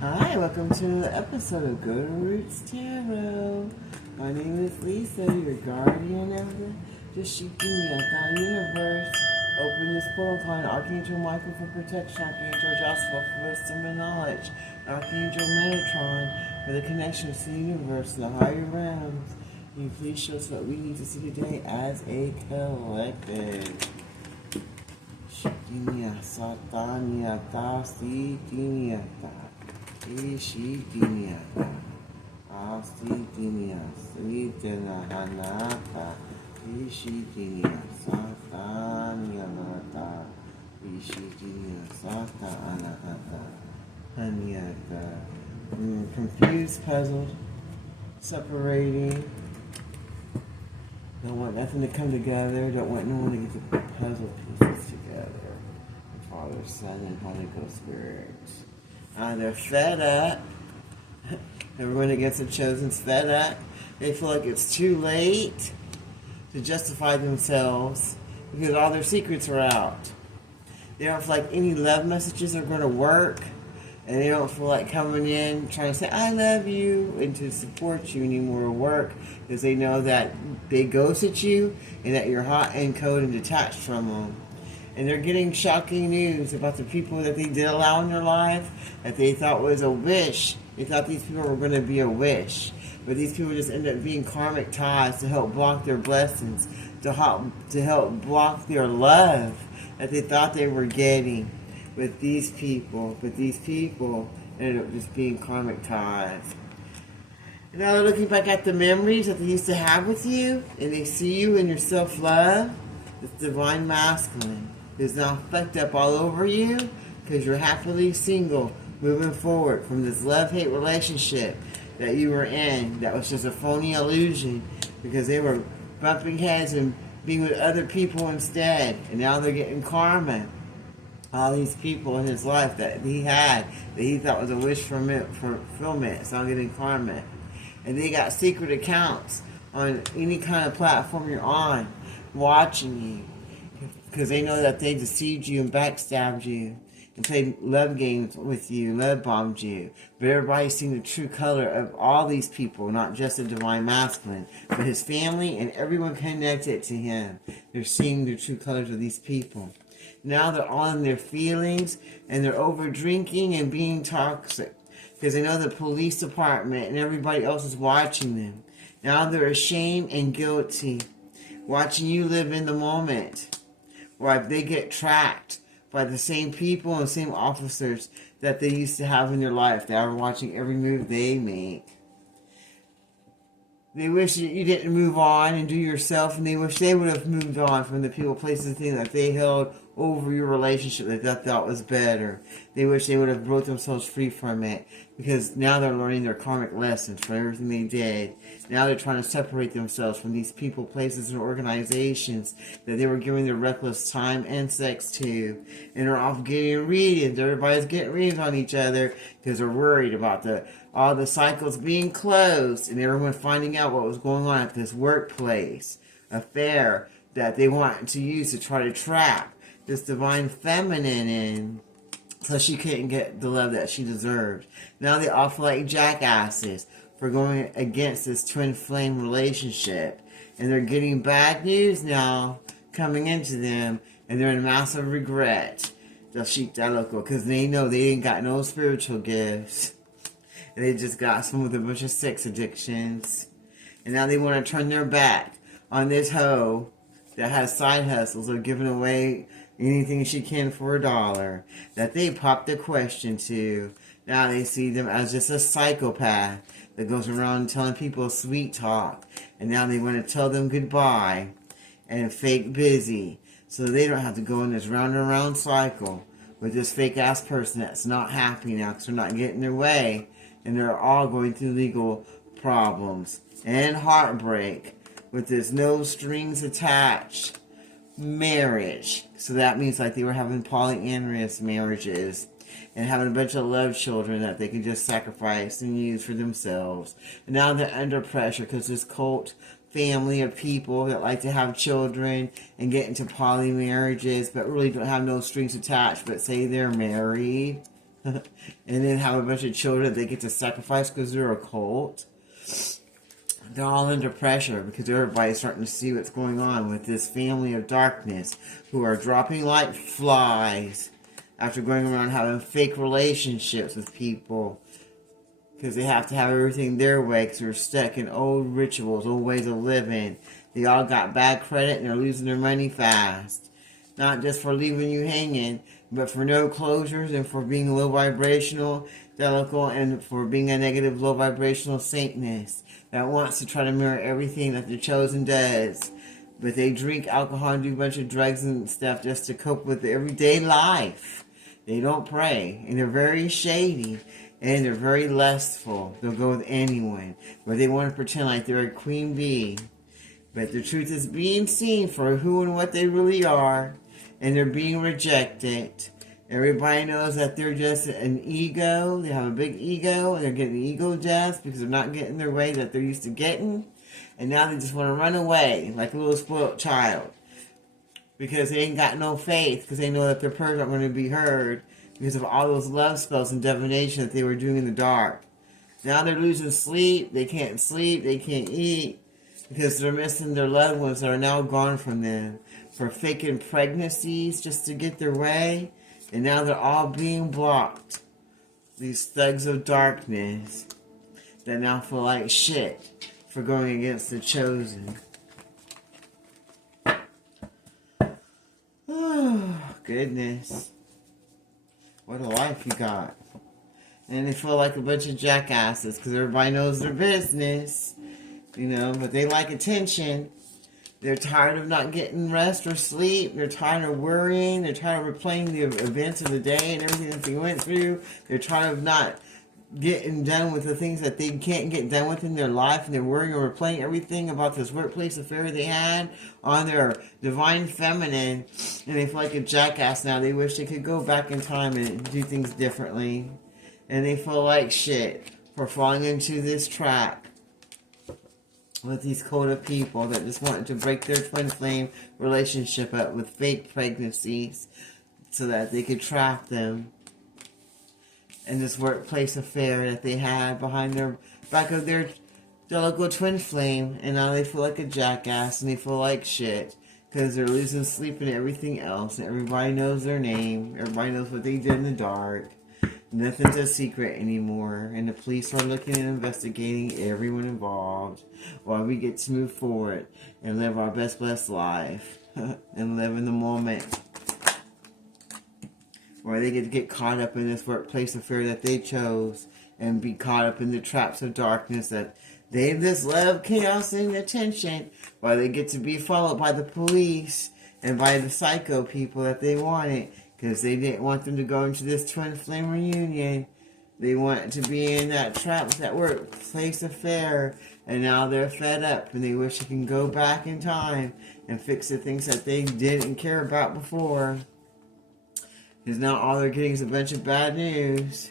Hi, welcome to another episode of Go to Roots Tarot. My name is Lisa, your guardian of the Shikini universe. Open this portal calling Archangel Michael for protection, Archangel Joshua for wisdom and knowledge, Archangel Metatron for the connections to the universe and the higher realms. Can you please show us what we need to see today as a collective? Shikini Satania Tasti Ishikiniata, Astikinia, Sritana Hanata, Ishikinia, Satanianata, Ishikinia, Sata Anahata, Haniata. Confused, puzzled, separating. Don't want nothing to come together. Don't want no one to get the puzzle pieces together. Father, Son, and Holy Ghost Spirit. They're fed up. Everyone that gets it chosen's fed up. They feel like it's too late to justify themselves because all their secrets are out. They don't feel like any love messages are going to work. And they don't feel like coming in trying to say, I love you, and to support you anymore work because they know that they ghosted you and that you're hot and cold and detached from them. And they're getting shocking news about the people that they did allow in their life that they thought was a wish. They thought these people were going to be a wish. But these people just end up being karmic ties to help block their blessings, to help block their love that they thought they were getting with these people. But these people ended up just being karmic ties. And now they're looking back at the memories that they used to have with you, and they see you in your self-love. It's divine masculine. Is now fucked up all over you because you're happily single moving forward from this love-hate relationship that you were in that was just a phony illusion because they were bumping heads and being with other people instead, and now they're getting karma. All these people in his life that he had that he thought was a wish for fulfillment, it's now getting karma. And they got secret accounts on any kind of platform you're on watching you because they know that they deceived you and backstabbed you and played love games with you, love bombed you. But everybody's seen the true color of all these people, not just the divine masculine, but his family and everyone connected to him. They're seeing the true colors of these people. Now they're all in their feelings and they're over drinking and being toxic because they know the police department and everybody else is watching them. Now they're ashamed and guilty, watching you live in the moment. Or if they get tracked by the same people and same officers that they used to have in their life. They are watching every move they make. They wish that you didn't move on and do yourself, and they wish they would have moved on from the people, places, things that they held over your relationship that they thought was better. They wish they would have broke themselves free from it because now they're learning their karmic lessons from everything they did. Now they're trying to separate themselves from these people, places, and organizations that they were giving their reckless time and sex to. And they're off getting readings. Everybody's getting readings on each other because they're worried about all the cycles being closed and everyone finding out what was going on at this workplace affair that they want to use to try to trap this divine feminine in so she couldn't get the love that she deserved. Now they all feel like jackasses for going against this twin flame relationship. And they're getting bad news now coming into them, and they're in massive regret. They'll sheep that local because they know they ain't got no spiritual gifts. And they just got some with a bunch of sex addictions. And now they want to turn their back on this hoe that has side hustles of giving away anything she can for $1 that they popped the question to. Now they see them as just a psychopath that goes around telling people sweet talk. And now they want to tell them goodbye and fake busy so they don't have to go in this round and round cycle with this fake ass person that's not happy now because they're not getting their way. And they're all going through legal problems and heartbreak with this no strings attached marriage. So that means like they were having polyamorous marriages and having a bunch of love children that they can just sacrifice and use for themselves. And now they're under pressure because this cult family of people that like to have children and get into poly marriages but really don't have no strings attached but say they're married. and then have a bunch of children they get to sacrifice because they're a cult. They're all under pressure because everybody's starting to see what's going on with this family of darkness who are dropping like flies after going around having fake relationships with people because they have to have everything their way because they're stuck in old rituals, old ways of living. They all got bad credit and they're losing their money fast. Not just for leaving you hanging, but for no closures and for being low vibrational, delicate, and for being a negative low vibrational Satanist that wants to try to mirror everything that the chosen does. But they drink alcohol and do a bunch of drugs and stuff just to cope with everyday life. They don't pray, and they're very shady, and they're very lustful. They'll go with anyone, but they want to pretend like they're a queen bee. But the truth is being seen for who and what they really are, and they're being rejected. Everybody knows that they're just an ego. They have a big ego, and they're getting ego deaths because they're not getting their way that they're used to getting. And now they just want to run away like a little spoiled child because they ain't got no faith because they know that their prayers aren't going to be heard because of all those love spells and divination that they were doing in the dark. Now they're losing sleep. They can't eat because they're missing their loved ones that are now gone from them for faking pregnancies just to get their way. And now they're all being blocked. These thugs of darkness that now feel like shit for going against the chosen. Oh, goodness. What a life you got. And they feel like a bunch of jackasses because everybody knows their business. You know, but they like attention. They're tired of not getting rest or sleep. They're tired of worrying. They're tired of replaying the events of the day and everything that they went through. They're tired of not getting done with the things that they can't get done with in their life. And they're worrying or replaying everything about this workplace affair they had on their divine feminine. And they feel like a jackass now. They wish they could go back in time and do things differently. And they feel like shit for falling into this trap with these coda people that just wanted to break their twin flame relationship up with fake pregnancies so that they could trap them in this workplace affair that they had behind their back of their delicate twin flame. And now they feel like a jackass and they feel like shit because they're losing sleep and everything else, and everybody knows their name. Everybody knows what they did in the dark. Nothing's a secret anymore, and the police are looking and investigating everyone involved while we get to move forward and live our best blessed life and live in the moment where they get caught up in this workplace affair that they chose and be caught up in the traps of darkness that they just love chaos and attention while they get to be followed by the police and by the psycho people that they wanted. Because they didn't want them to go into this twin flame reunion. They want to be in that trap, that workplace affair. And now they're fed up and they wish they can go back in time and fix the things that they didn't care about before. Because now all they're getting is a bunch of bad news.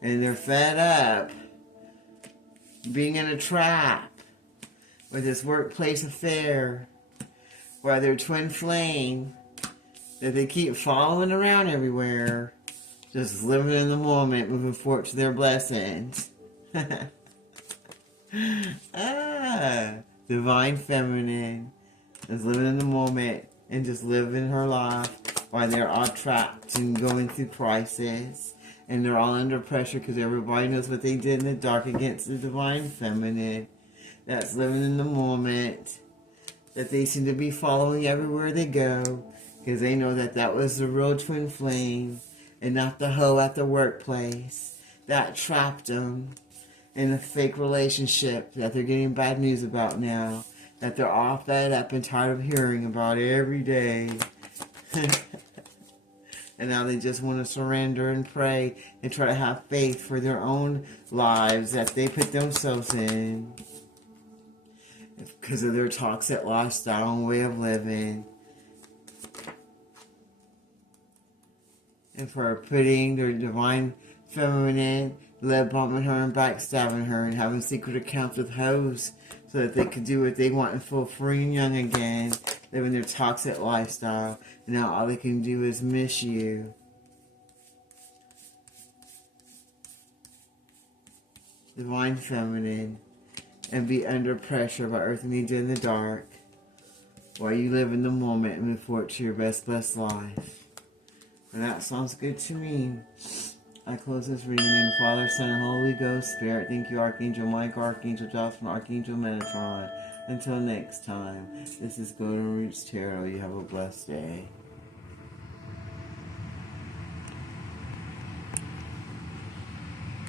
And they're fed up being in a trap with this workplace affair where their twin flame that they keep following around everywhere, just living in the moment, moving forward to their blessings. Divine feminine is living in the moment and just living her life while they're all trapped and going through crisis. And they're all under pressure because everybody knows what they did in the dark against the divine feminine that's living in the moment, that they seem to be following everywhere they go. Because they know that that was the real twin flame and not the hoe at the workplace that trapped them in a fake relationship that they're getting bad news about now. That they're all fed up and tired of hearing about every day. And now they just want to surrender and pray and try to have faith for their own lives that they put themselves in. Because of their toxic lifestyle and way of living. And for putting their divine feminine, love bombing her and backstabbing her and having secret accounts with hoes so that they could do what they want and feel free and young again, living their toxic lifestyle. And now all they can do is miss you. divine feminine, and be under pressure by earth and angel in the dark, while you live in the moment and move forward to your best life. And that sounds good to me. I close this reading in the Father, Son, and Holy Ghost Spirit. Thank you, Archangel Michael, Archangel Jocelyn, Archangel Metatron. Until next time, this is Golden Roots Tarot. You have a blessed day.